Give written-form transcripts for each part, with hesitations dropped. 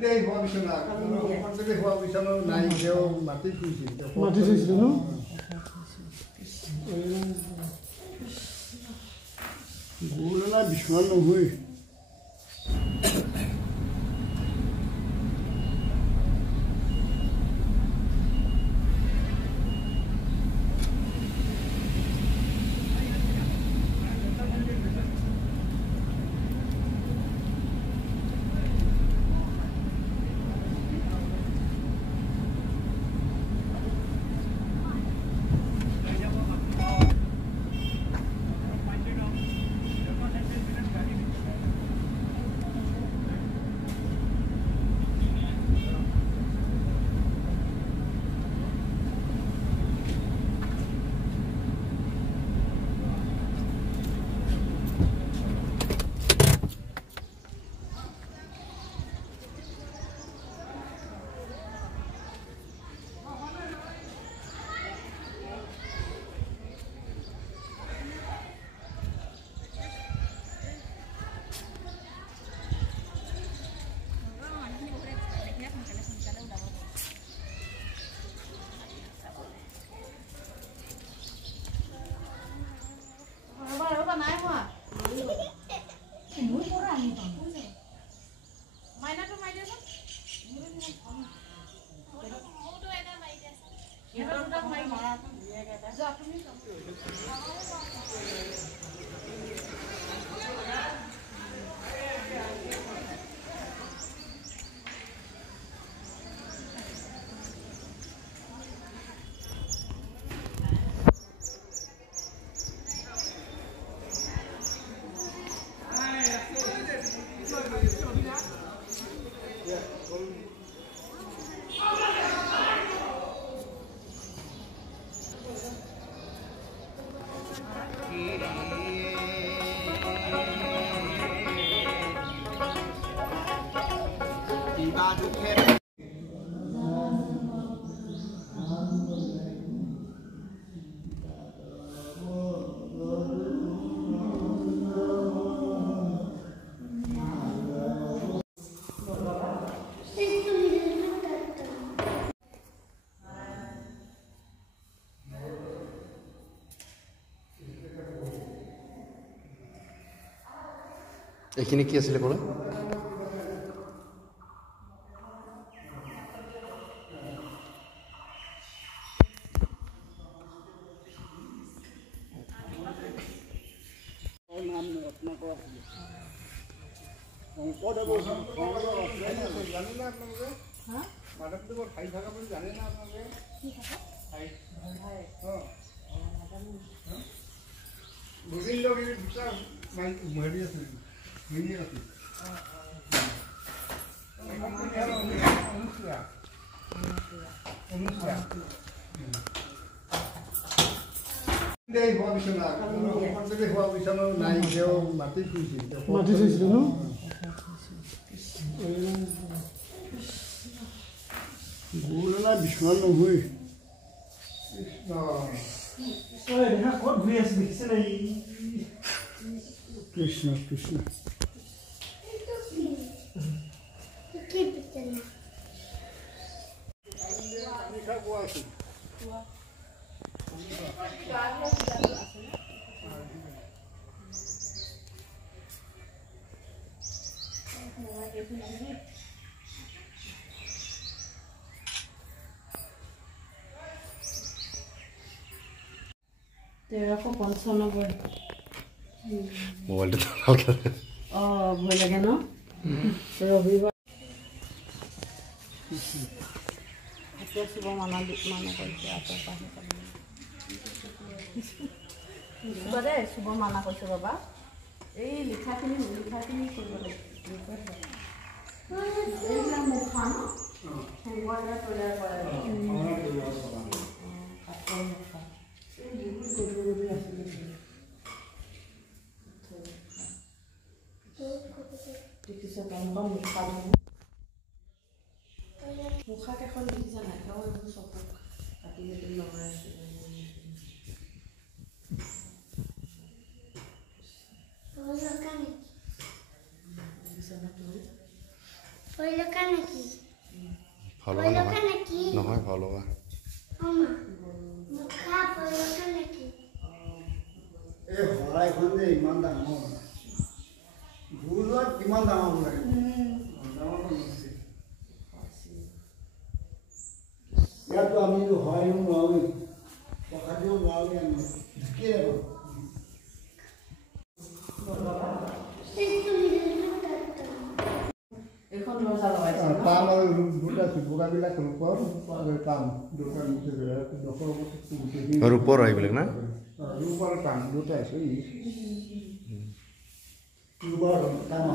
Đây hoa bị nào? Con cái hoa bị sao nó này theo mặt tích gì? Mặt tích gì nó? Bố nó là bị xoắn nó hơi. এইখিনি কি আছিলে ক'লে? Đây hoa bị nào? Con cái hoa bị sao nó này theo mặt tích gì? Mặt tích gì nó? Bố nó là bị xoắn nó hơi. Ôi, để hát con Việt gì thế này? Krishna, Krishna. There are a son of a মোবাইলটা হালকা ভয় লাগে ন ৰবিবাৰ এতিয়া শুভ মানা কৰিছে দেই শুভ মানা কৰিছোঁ বাবা এই লিখাখিনি কৰিব লাগিব এইবিলাক মুখা ন সংবাদে তৈয়াৰ কৰা মুখা কেইখন দেখিছা নাই এইবোৰ চকুত কাটি কাটি লগাই আছে নহয় ভাল লগা এই শৰাইখন যে ইমান ডাঙৰ ভুলত কিমান ডাঙৰ লাগে ইয়াতো আমিতো হৰাইও নোৱাৰোঁ পকাটিও নোৱাৰোঁ আমি ঢুকিয়ে পাম আৰু দুটা চুবুকাবিলাক ৰূপৰ পাম দুটা ৰূপৰ আহিবিলাক না ৰূপৰ পাম দুটা আছে ৰূপৰ পাম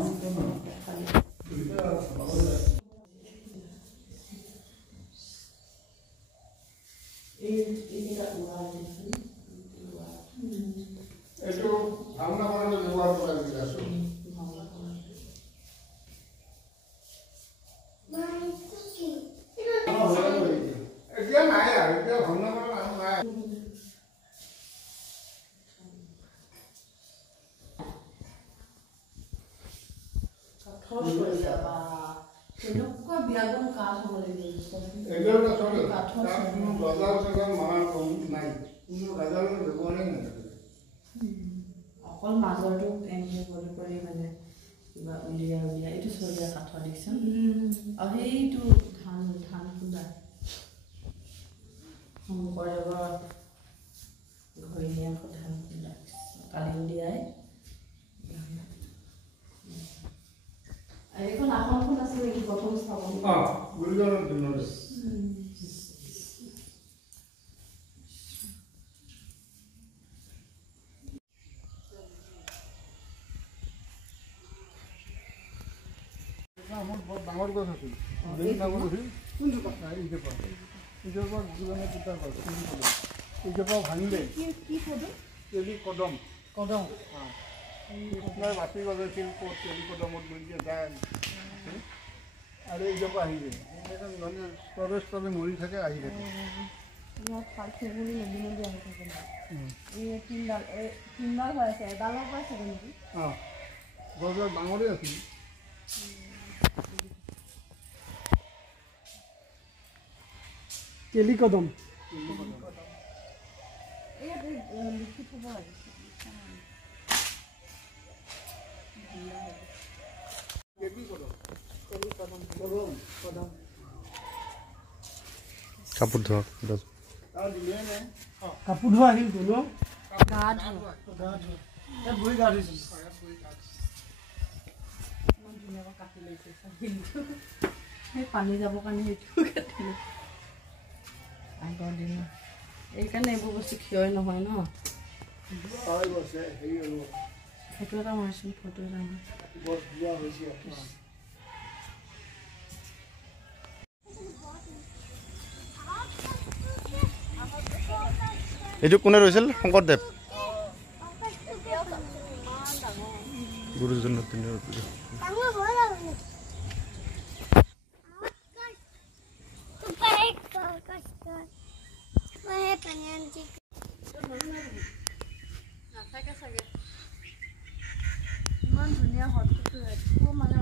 এইটো ভাওনা কাৰণে ব্যৱহাৰ কৰা আছো এতিয়া নাই আৰু এতিয়া ভাওনা কৰা নাম নাই অকল মাজৰটো এনেকৈ কৰি কৰি মানে কিবা উলিয়াই উলিয়াই এইটো চলিয়া কাঠৰ দেখিছোন আৰু সেইটো ধান ধান খুন্দা শংকৰদেৱৰ ঘৰীয়া ধান খুন্দা কালি উলিয়াই এইখন আসনখন আছিল নেকি প্ৰথম স্থাপন গুৰুজনৰ দিনত আমাৰ ডাঙৰ গাছ আছে ডাঙৰ আছে ইজোপা গুজৰানেৰ পুতা গাছ ইজোপা ভাঙিলে তেলি কদম কদম কৃষ্ণৰ বাতি গজাইছিল তেলি কদমত গৈ যায় আৰু ইজোপা আহি যায় মানে স্তৰে স্তৰে মৰি থাকে আহি থাকে গছৰ ডাঙৰেই আছিল কেলিকদম কাপোৰ ধোৱা কাপোৰ ধোৱা আহিল তো ন গা ধোৱা ইয়াত বহি গা ধুইছিল কাটি লৈছে সেই পানী যাবৰ কাৰণে সেইটো কাটিলে আগৰ দিনত এইকাৰণে এইবোৰ বস্তু ক্ষয় নহয় ন ফটো এটা মাৰিছোঁ ফটো এটা এইটো কোনে ৰৈছিল শংকৰদেৱ গুৰুজনৰ দিনৰ ইমান ধুনীয়া সত্ৰটো একো মানে